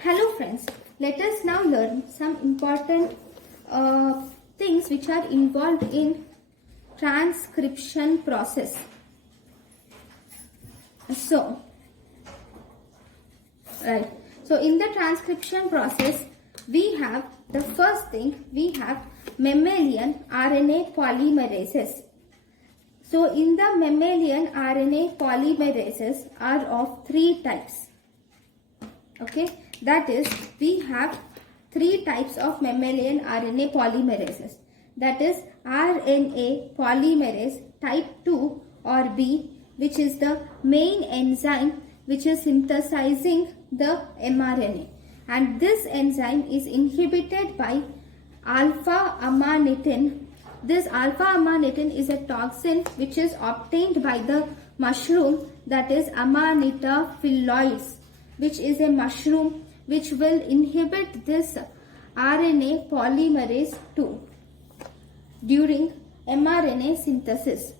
Hello friends, let us now learn some important things which are involved in transcription process. So in the transcription process, we have the first thing, we have mammalian RNA polymerases. So in the mammalian RNA polymerases are of three types. Okay, that is, we have three types of mammalian RNA polymerases. That is RNA polymerase type 2 or B, which is the main enzyme which is synthesizing the mRNA, and this enzyme is inhibited by alpha amanitin. This alpha amanitin is a toxin which is obtained by the mushroom, that is Amanita phyloides, which is a mushroom which will inhibit this RNA polymerase 2 during mRNA synthesis.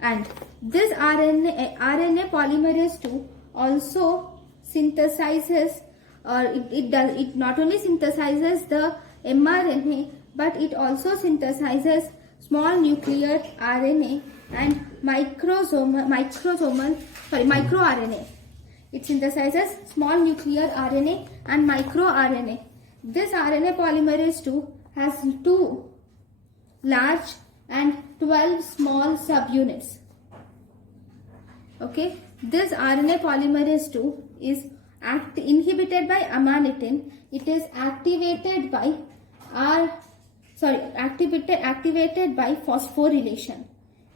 And this RNA polymerase 2 also synthesizes, it not only synthesizes the mRNA, but it also synthesizes small nuclear RNA and microRNA. It synthesizes small nuclear RNA and microRNA. This RNA polymerase 2 has 2 large and 12 small subunits. Okay, this RNA polymerase 2 is inhibited by amanitin. It is activated by activated by phosphorylation.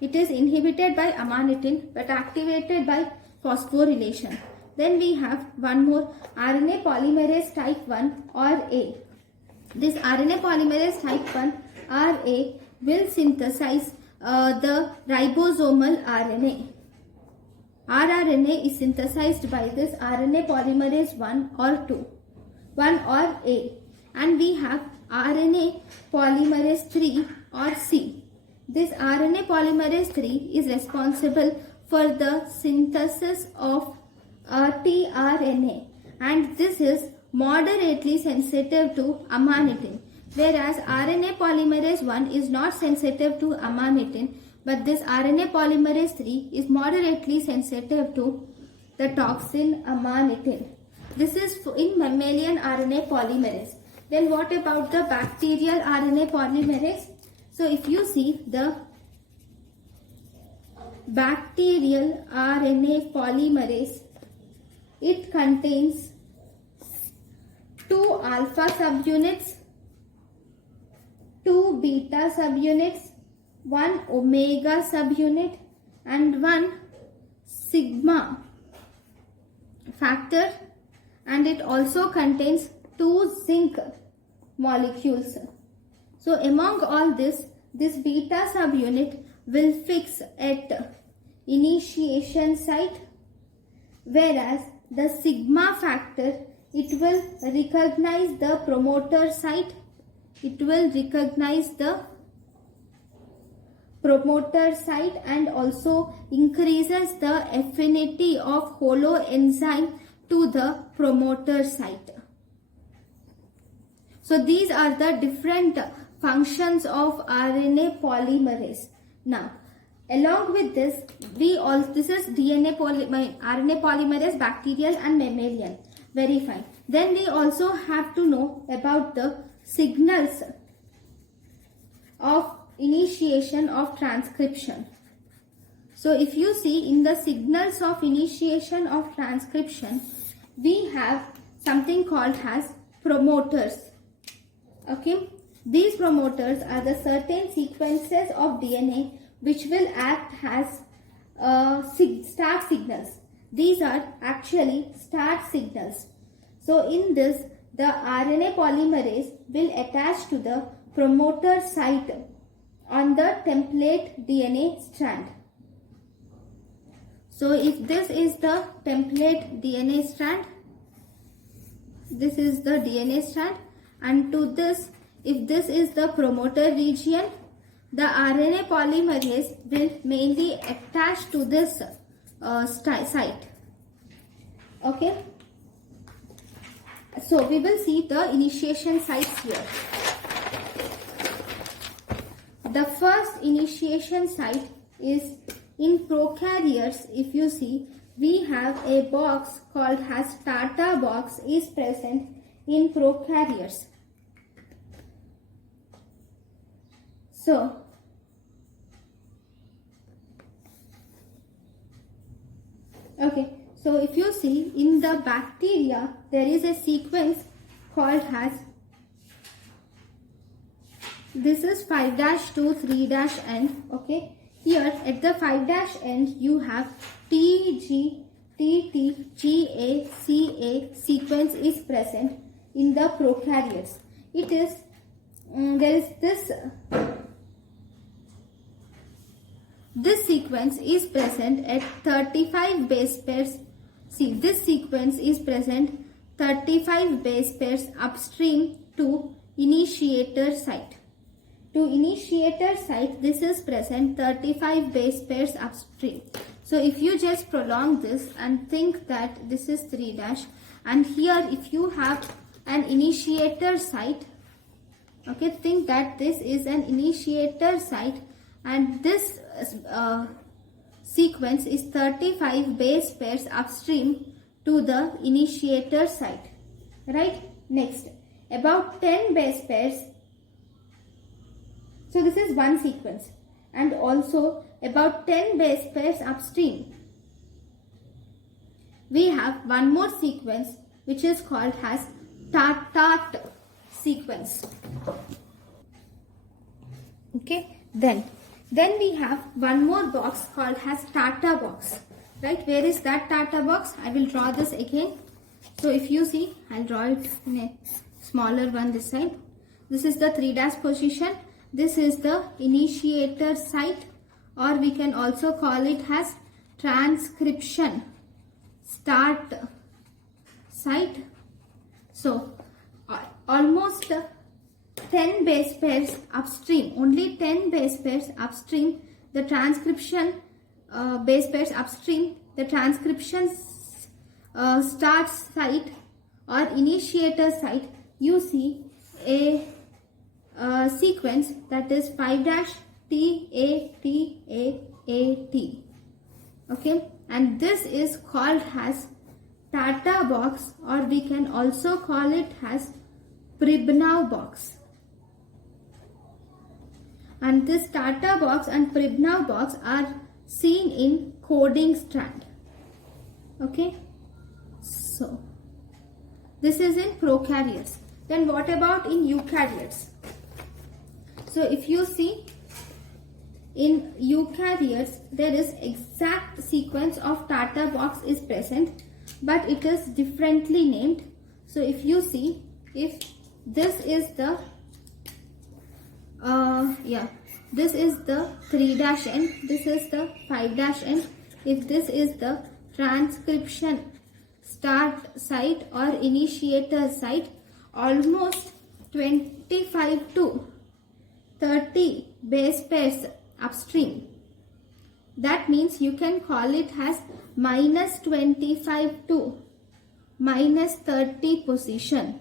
It is inhibited by amanitin but activated by phosphorylation. Then we have one more, RNA polymerase type 1 or A. This RNA polymerase type 1 or A will synthesize the ribosomal RNA. rRNA is synthesized by this RNA polymerase 1 or A. And we have RNA polymerase 3 or C. This RNA polymerase 3 is responsible for the synthesis of tRNA, and this is moderately sensitive to amanitin, whereas RNA polymerase 1 is not sensitive to amanitin, but this RNA polymerase 3 is moderately sensitive to the toxin amanitin. This is in mammalian RNA polymerase. Then what about the bacterial RNA polymerase? So if you see the bacterial RNA polymerase, it contains 2 alpha subunits, 2 beta subunits, 1 omega subunit and 1 sigma factor, and it also contains 2 zinc molecules. So among all this beta subunit will fix at initiation site, whereas the sigma factor, it will recognize the promoter site. It will recognize the promoter site and also increases the affinity of holoenzyme to the promoter site. So these are the different functions of RNA polymerase. Now, along with this, this is RNA polymerase, bacterial and mammalian. Very fine. Then we also have to know about the signals of initiation of transcription. So if you see in the signals of initiation of transcription, we have something called as promoters. Okay, these promoters are the certain sequences of DNA which will act as start signals. These are actually start signals. So in this, the RNA polymerase will attach to the promoter site on the template DNA strand. So if this is the template DNA strand, this is the DNA strand, and to this, if this is the promoter region, the RNA polymerase will mainly attach to this site. Okay. So we will see the initiation sites here. The first initiation site is in prokaryotes. If you see, we have a box called as starter box is present in prokaryotes. So okay, so if you see in the bacteria, there is a sequence called as, this is 5' to 3'N. Okay, here at the 5' end you have T, G, T, T, G, A, C, A sequence is present in the prokaryotes. It is, there is this sequence is present at 35 base pairs. See, this sequence is present 35 base pairs upstream to initiator site. To initiator site, this is present 35 base pairs upstream. So if you just prolong this and think that this is 3', and here if you have an initiator site, okay, think that this is an initiator site and this sequence is 35 base pairs upstream to the initiator site, right? Next, about 10 base pairs. So this is one sequence, and also about 10 base pairs upstream we have one more sequence which is called as TART sequence. Okay, then we have one more box called as starter box, right? Where is that starter box? I will draw this again. So if you see, I'll draw it in a smaller one this side. This is the 3' position. This is the initiator site, or we can also call it as transcription start site. So almost 10 base pairs upstream, only 10 base pairs upstream, the transcription base pairs upstream, the transcription start site or initiator site, you see a sequence that is 5' T, A, T, A, A, T. Okay, and this is called as Tata box, or we can also call it as Pribnow box. And this Tata box and Pribnow box are seen in coding strand. Okay, so this is in prokaryotes. Then what about in eukaryotes? So if you see, in eukaryotes there is exact sequence of Tata box is present, but it is differently named. So if you see, if this is the this is the 3'N, this is the 5'N. If this is the transcription start site or initiator site, almost 25 to 30 base pairs upstream. That means you can call it as -25 to -30 position.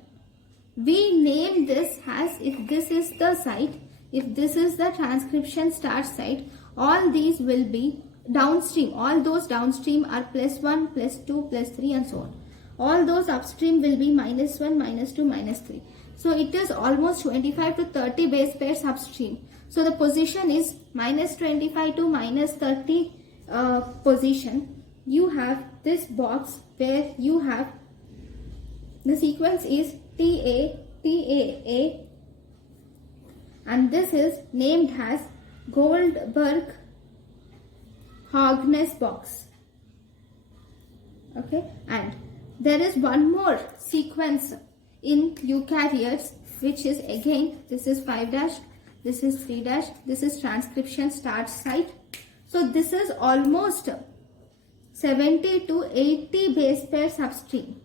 We name this as, if this is the site, if this is the transcription start site, all these will be downstream. All those downstream are +1, +2, +3 and so on. All those upstream will be -1, -2, -3. So it is almost 25 to 30 base pairs upstream. So the position is -25 to -30 position. You have this box where you have the sequence is TA, TAA, and this is named as Goldberg-Hagen's box. Okay, and there is one more sequence in eukaryotes, which is again, this is 5', this is 3', this is transcription start site. So this is almost 70 to 80 base pairs upstream.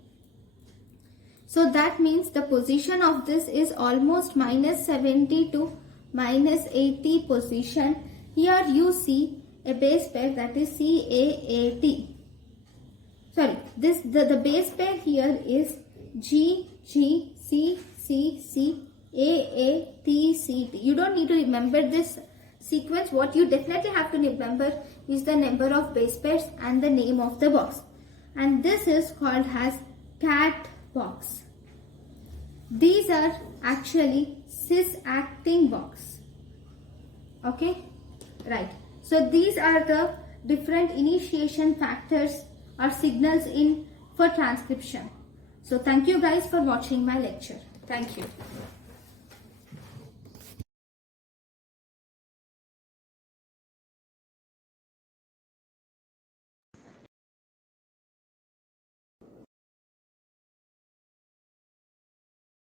So that means the position of this is almost -70 to -80 position. Here you see a base pair that is CAAT. Sorry, the base pair here is GAT. G, C, C, C, A, T, C, T. You don't need to remember this sequence. What you definitely have to remember is the number of base pairs and the name of the box. And this is called as cat box. These are actually cis-acting box. Okay, right. So these are the different initiation factors or signals in for transcription. So thank you guys for watching my lecture. Thank you.